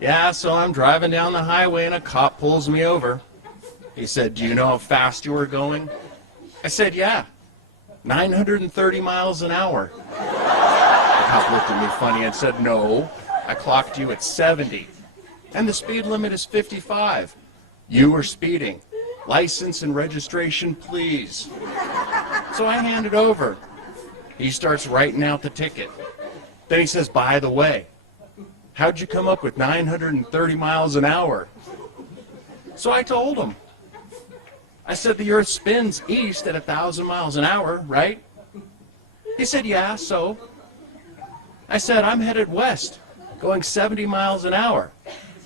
Yeah, so I'm driving down the highway and a cop pulls me over. He said, "Do you know how fast you were going?" I said, "Yeah, 930 miles an hour." The cop looked at me funny and said, "No, I clocked you at 70. And the speed limit is 55. You were speeding. License and registration, please." So I hand it over. He starts writing out the ticket. Then he says, "By the way, how'd you come up with 930 miles an hour?" So I told him. I said, "The earth spins east at 1,000 miles an hour, right?" He said, "Yeah, so?" I said, "I'm headed west, going 70 miles an hour.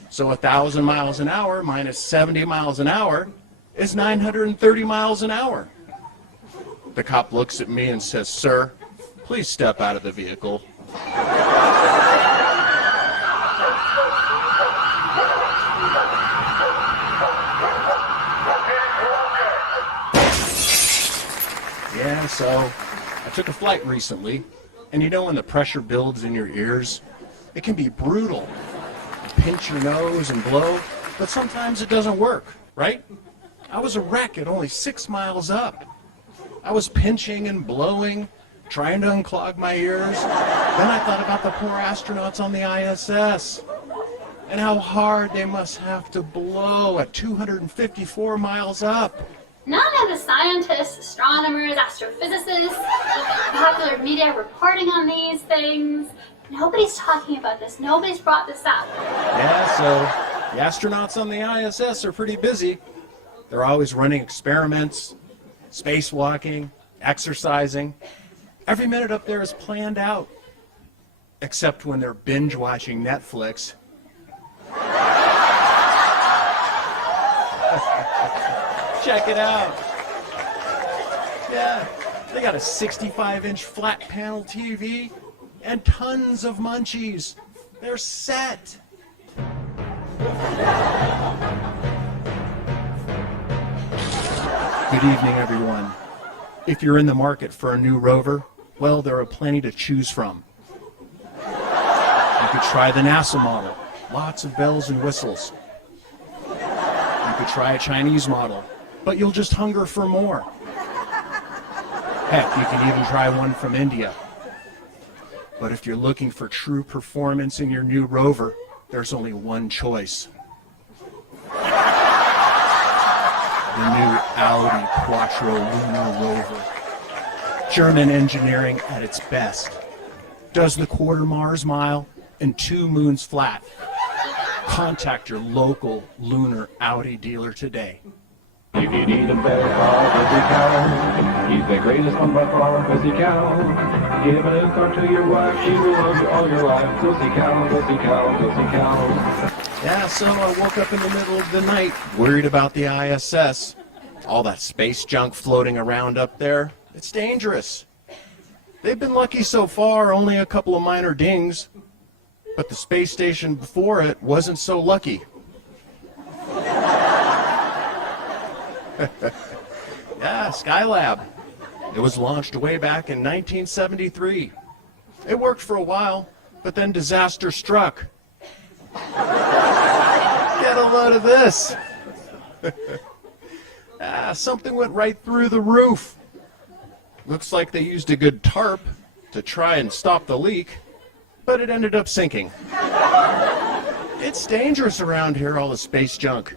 So 1,000 miles an hour minus 70 miles an hour is 930 miles an hour. The cop looks at me and says, "Sir, please step out of the vehicle." Yeah, so I took a flight recently, and you know when the pressure builds in your ears, it can be brutal. You pinch your nose and blow, but sometimes it doesn't work, right? I was a wreck at only 6 miles up. I was pinching and blowing, trying to unclog my ears. Then I thought about the poor astronauts on the ISS and how hard they must have to blow at 254 miles up. None of the scientists, astronomers, astrophysicists, popular media reporting on these things. Nobody's talking about this. Nobody's brought this up. Yeah, so the astronauts on the ISS are pretty busy. They're always running experiments, spacewalking, exercising. Every minute up there is planned out, except when they're binge watching Netflix. Check it out. Yeah, they got a 65-inch flat panel TV and tons of munchies. They're set. Good evening, everyone. If you're in the market for a new rover, well, there are plenty to choose from. You could try the NASA model, lots of bells and whistles. You could try a Chinese model, but you'll just hunger for more. Heck, you can even try one from India. But if you're looking for true performance in your new rover, there's only one choice. The new Audi Quattro Lunar Rover. German engineering at its best. Does the quarter Mars mile and 2 moons flat. Contact your local lunar Audi dealer today. If you need a better car, Fuzzy Cow. He's the greatest one by far, Fuzzy Cow. Give a car to your wife, she will love you all your life. Fuzzy Cow, Fuzzy Cow, Fuzzy Cow. Yeah, so I woke up in the middle of the night, worried about the ISS. All that space junk floating around up there. It's dangerous. They've been lucky so far, only a couple of minor dings. But the space station before it wasn't so lucky. Yeah, Skylab. It was launched way back in 1973. It worked for a while, but then disaster struck. Get a load of this. Something went right through the roof. Looks like they used a good tarp to try and stop the leak, but it ended up sinking. It's dangerous around here, all the space junk.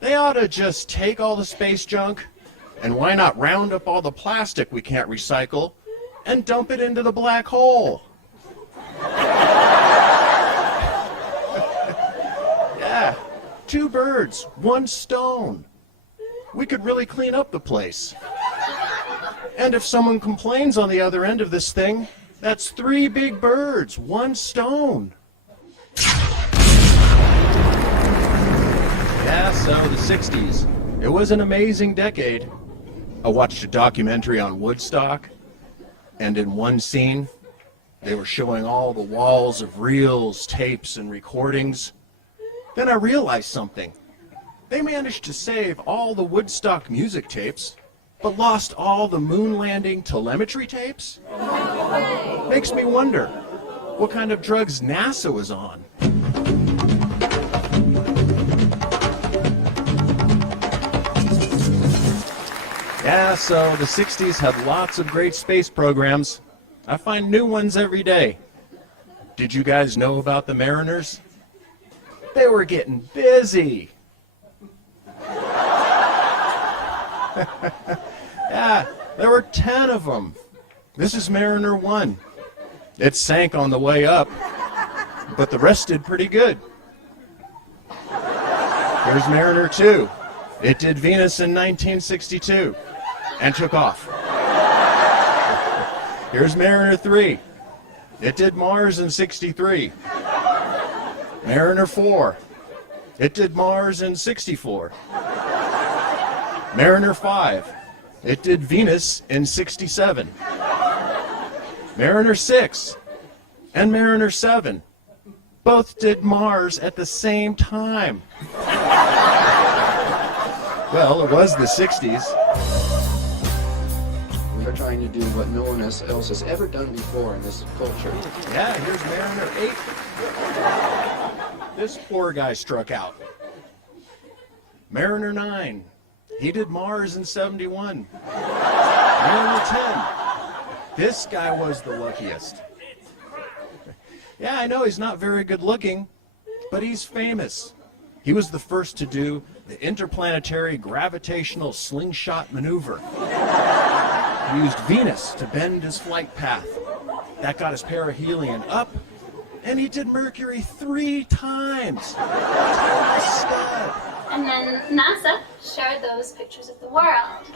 They ought to just take all the space junk, and why not round up all the plastic we can't recycle and dump it into the black hole? Yeah, 2 birds, 1 stone. We could really clean up the place. And if someone complains on the other end of this thing, that's 3 big birds, 1 stone. Yeah, so the 60s. It was an amazing decade. I watched a documentary on Woodstock, and in one scene, they were showing all the walls of reels, tapes, and recordings. Then I realized something. They managed to save all the Woodstock music tapes, but lost all the moon landing telemetry tapes? Makes me wonder what kind of drugs NASA was on. Yeah, so the 60s had lots of great space programs. I find new ones every day. Did you guys know about the Mariners? They were getting busy. Yeah, there were 10 of them. This is Mariner 1. It sank on the way up, but the rest did pretty good. Here's Mariner 2. It did Venus in 1962 and took off. Here's Mariner 3. It did Mars in 63. Mariner 4. It did Mars in 64. Mariner 5. It did Venus in 67. Mariner 6 and Mariner 7 both did Mars at the same time. Well, it was the 60s. We're trying to do what no one else has ever done before in this culture. Yeah, here's Mariner 8. This poor guy struck out. Mariner 9. He did Mars in 71. Mariner 10. This guy was the luckiest. Yeah, I know he's not very good looking, but he's famous. He was the first to do the interplanetary gravitational slingshot maneuver. He used Venus to bend his flight path. That got his perihelion up, and he did Mercury 3 times. Total stud. And then NASA shared those pictures of the world.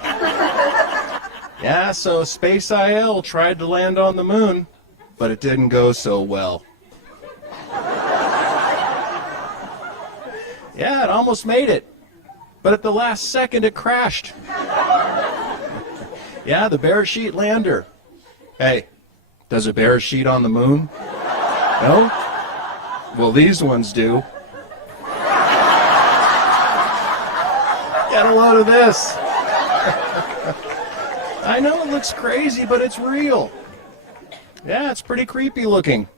Yeah, so Space IL tried to land on the moon, but it didn't go so well. Yeah, it almost made it, but at the last second it crashed. Yeah, the bare sheet lander. Hey, does a bare sheet on the moon? No? Well, these ones do. Get a load of this. I know it looks crazy, but it's real. Yeah, it's pretty creepy looking.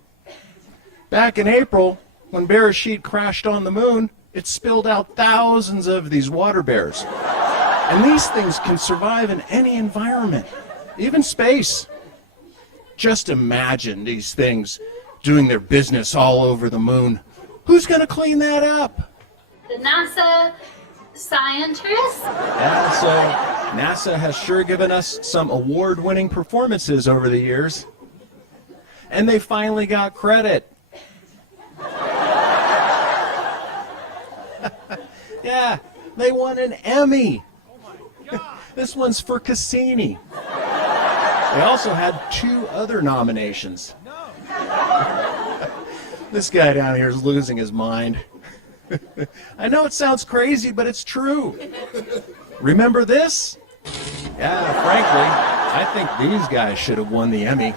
Back in April, when Bear Sheet crashed on the moon, it spilled out thousands of these water bears. And these things can survive in any environment, even space. Just imagine these things doing their business all over the moon. Who's going to clean that up? The NASA scientists? Yeah, so NASA has sure given us some award-winning performances over the years. And they finally got credit. Yeah, they won an Emmy. This one's for Cassini. They also had 2 other nominations. This guy down here is losing his mind. I know it sounds crazy, but it's true. Remember this? Yeah, frankly, I think these guys should have won the Emmy.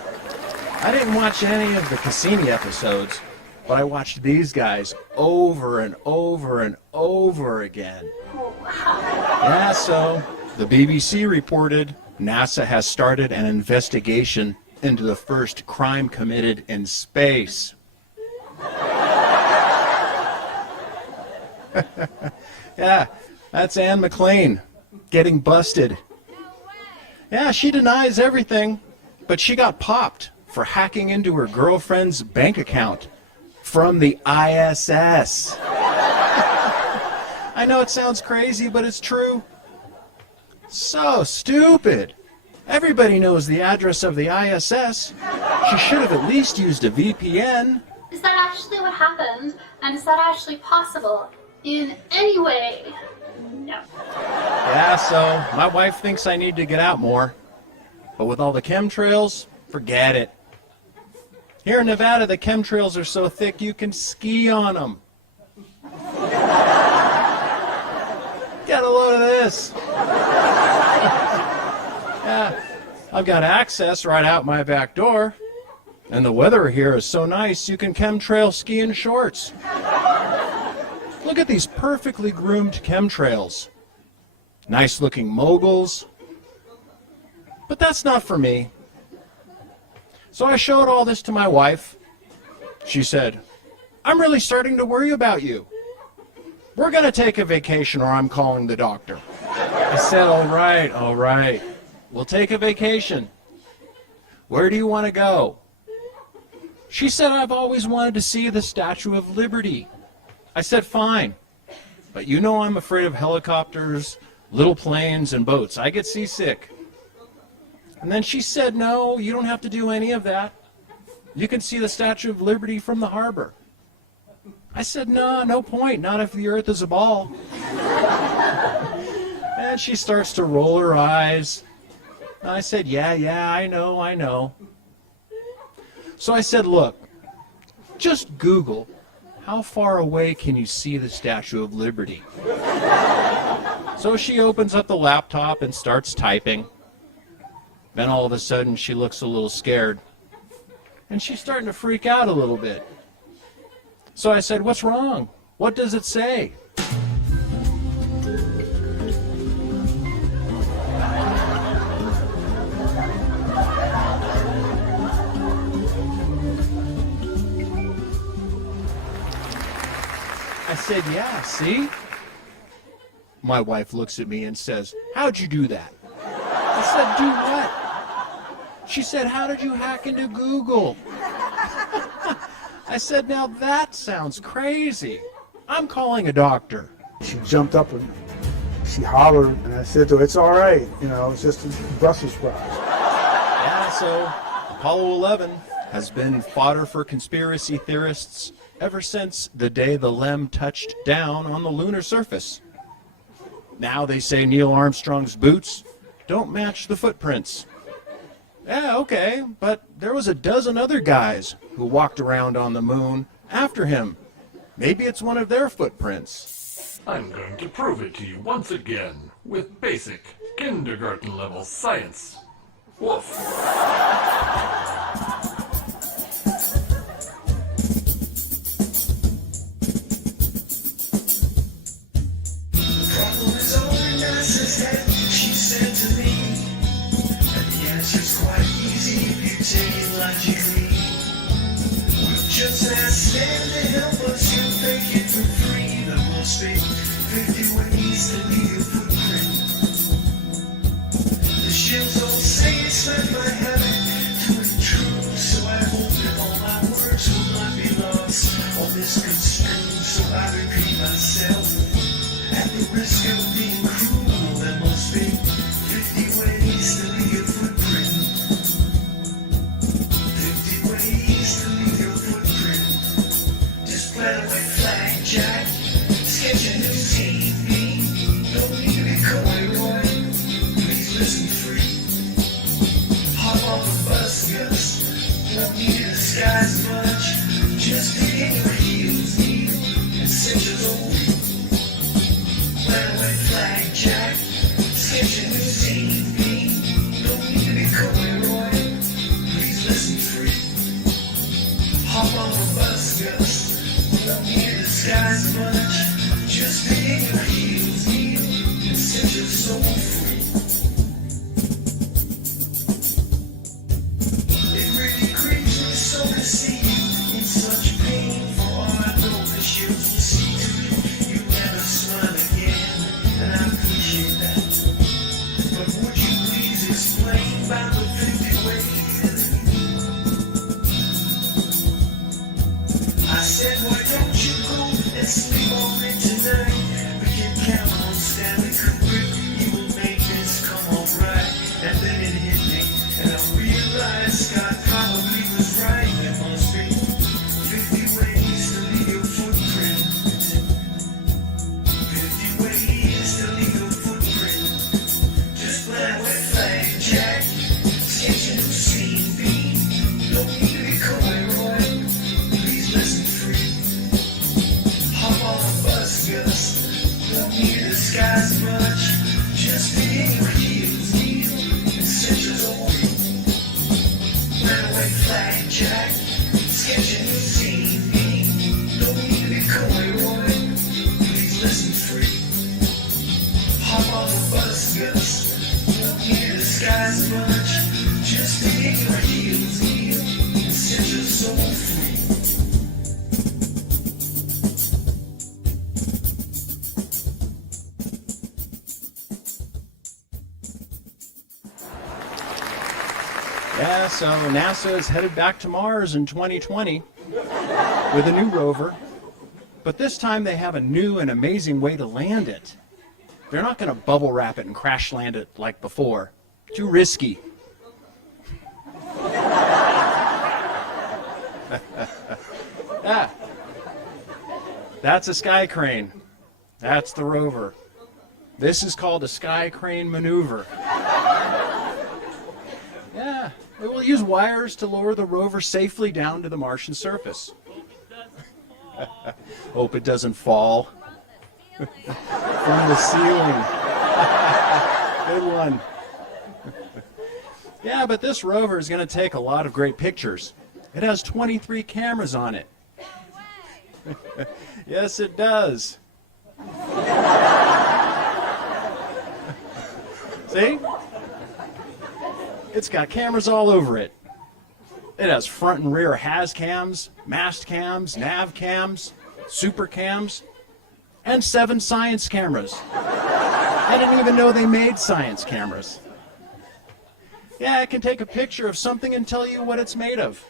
I didn't watch any of the Cassini episodes, but I watched these guys over and over and over again. Yeah, so the BBC reported NASA has started an investigation into the first crime committed in space. Yeah, that's Anne McLean getting busted. Yeah, she denies everything, but she got popped for hacking into her girlfriend's bank account from the ISS. I know it sounds crazy, but it's true. So stupid. Everybody knows the address of the ISS. She should have at least used a VPN. Is that actually what happened? And is that actually possible in any way? No. Yeah, so my wife thinks I need to get out more. But with all the chemtrails, forget it. Here in Nevada, the chemtrails are so thick you can ski on them. Get a load of this. Yeah, I've got access right out my back door. And the weather here is so nice you can chemtrail ski in shorts. Look at these perfectly groomed chemtrails. Nice looking moguls. But that's not for me. So I showed all this to my wife. She said, "I'm really starting to worry about you. We're going to take a vacation or I'm calling the doctor." I said, all right. We'll take a vacation. Where do you want to go? She said, I've always wanted to see the Statue of Liberty. I said, fine. But you know I'm afraid of helicopters, little planes, and boats. I get seasick. And then she said, no, you don't have to do any of that. You can see the Statue of Liberty from the harbor. I said, no point, not if the earth is a ball. And she starts to roll her eyes. And I said, yeah, I know. So I said, look, just Google, how far away can you see the Statue of Liberty? So she opens up the laptop and starts typing. Then all of a sudden she looks a little scared. And she's starting to freak out a little bit. So I said, what's wrong? What does it say? I said, yeah, see? My wife looks at me and says, how'd you do that? I said, do what? She said, how did you hack into Google? I said, now that sounds crazy. I'm calling a doctor. She jumped up and she hollered, and I said to her, it's all right, it's just a Brussels sprouts. Yeah, so Apollo 11 has been fodder for conspiracy theorists ever since the day the LEM touched down on the lunar surface. Now they say Neil Armstrong's boots don't match the footprints. Yeah, okay, but there was a dozen other guys who walked around on the moon after him. Maybe it's one of their footprints. I'm going to prove it to you once again with basic kindergarten level science. Woof. She said to me, and the answer's quite easy if you take it logically. We'll just ask them to help us, you'll take it for free. There must be 50 ways to leave your footprint. The shields all say it's not my habit to intrude, so I hope that all my words will not be lost or misconstrued. So I repeat myself at the risk of being cruel. There must be 50 ways to leave your footprint. 50 ways to leave your footprint. Just plant a white flag, Jack. Sketch a new TV. Don't need to be coy, Roy. Please listen free. Hop on the bus, Gus. Won't need to disguise much. Just dig in your heels, Neil, and set your own. Plant a white flag, Jack. Sketch a new TV. Don't need to be coy, Roy. Please listen free. Hop on the bus, Gus. Don't need to disguise much. Just dig in your heels, Neil, and set your soul free. It really grieves me so to see you in such pain. For all I know, the shields will see to it. You never smile again, and I appreciate that. But would you please explain about the 50 ways? I said, why don't you go and sleep on it tonight? We can count on Stanley Kubrick. He will make this come alright. And then it hit me, and I realized Scott probably was right. There must be 50 ways to leave your footprint. 50 ways to leave your footprint. Just plant a white flag, Jack. Sketch a new CV. Don't need to be coy, Roy. Please listen free. Hop on the bus, Gus. Don't need to disguise much. Just dig in your heels, Neil, and set your own. Plant a white flag, Jack. Sketch a new CV. Don't need to be coy, Roy. Please listen free. Hop on the bus, Gus. Don't need to disguise much. Just dig in your heels, Neil, and set your soul free. Yeah, so NASA is headed back to Mars in 2020 with a new rover. But this time they have a new and amazing way to land it. They're not going to bubble wrap it and crash land it like before. Too risky. Ah, that's a sky crane. That's the rover. This is called a sky crane maneuver. Yeah, we will use wires to lower the rover safely down to the Martian surface. Hope it doesn't fall. From the ceiling. Good one. Yeah, but this rover is going to take a lot of great pictures. It has 23 cameras on it. Yes, it does. See? It's got cameras all over it. It has front and rear has cams, mast cams, nav cams, super cams, and 7 science cameras. I didn't even know they made science cameras. Yeah, it can take a picture of something and tell you what it's made of.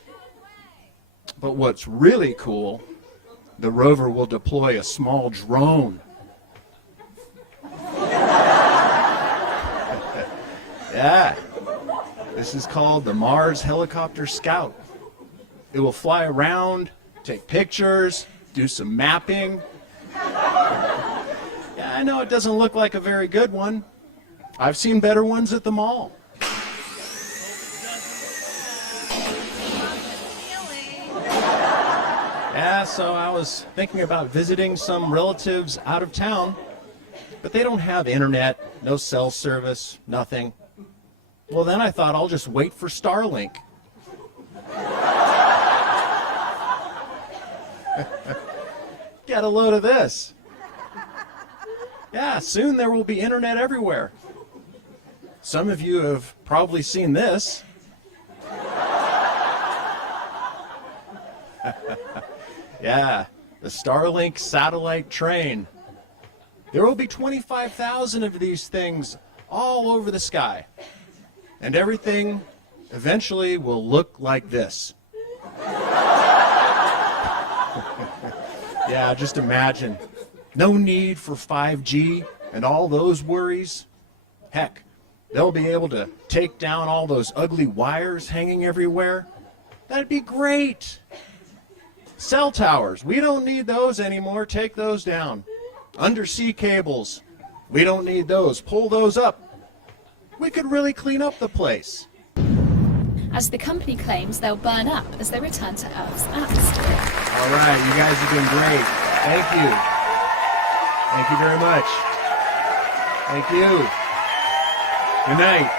But what's really cool, the rover will deploy a small drone. Yeah, this is called the Mars Helicopter Scout. It will fly around, take pictures, do some mapping. Yeah, I know it doesn't look like a very good one. I've seen better ones at the mall. Yeah, so I was thinking about visiting some relatives out of town, but they don't have internet, no cell service, nothing. Well, then I thought I'll just wait for Starlink. Get a load of this. Yeah, soon there will be internet everywhere. Some of you have probably seen this. Yeah, the Starlink satellite train. There will be 25,000 of these things all over the sky. And everything eventually will look like this. Yeah, just imagine. No need for 5G and all those worries. Heck, they'll be able to take down all those ugly wires hanging everywhere. That'd be great. Cell towers, we don't need those anymore. Take those down. Undersea cables, we don't need those. Pull those up. We could really clean up the place. As the company claims they'll burn up as they return to Earth's atmosphere. All right, you guys are doing great. Thank you. Thank you very much. Thank you. Good night.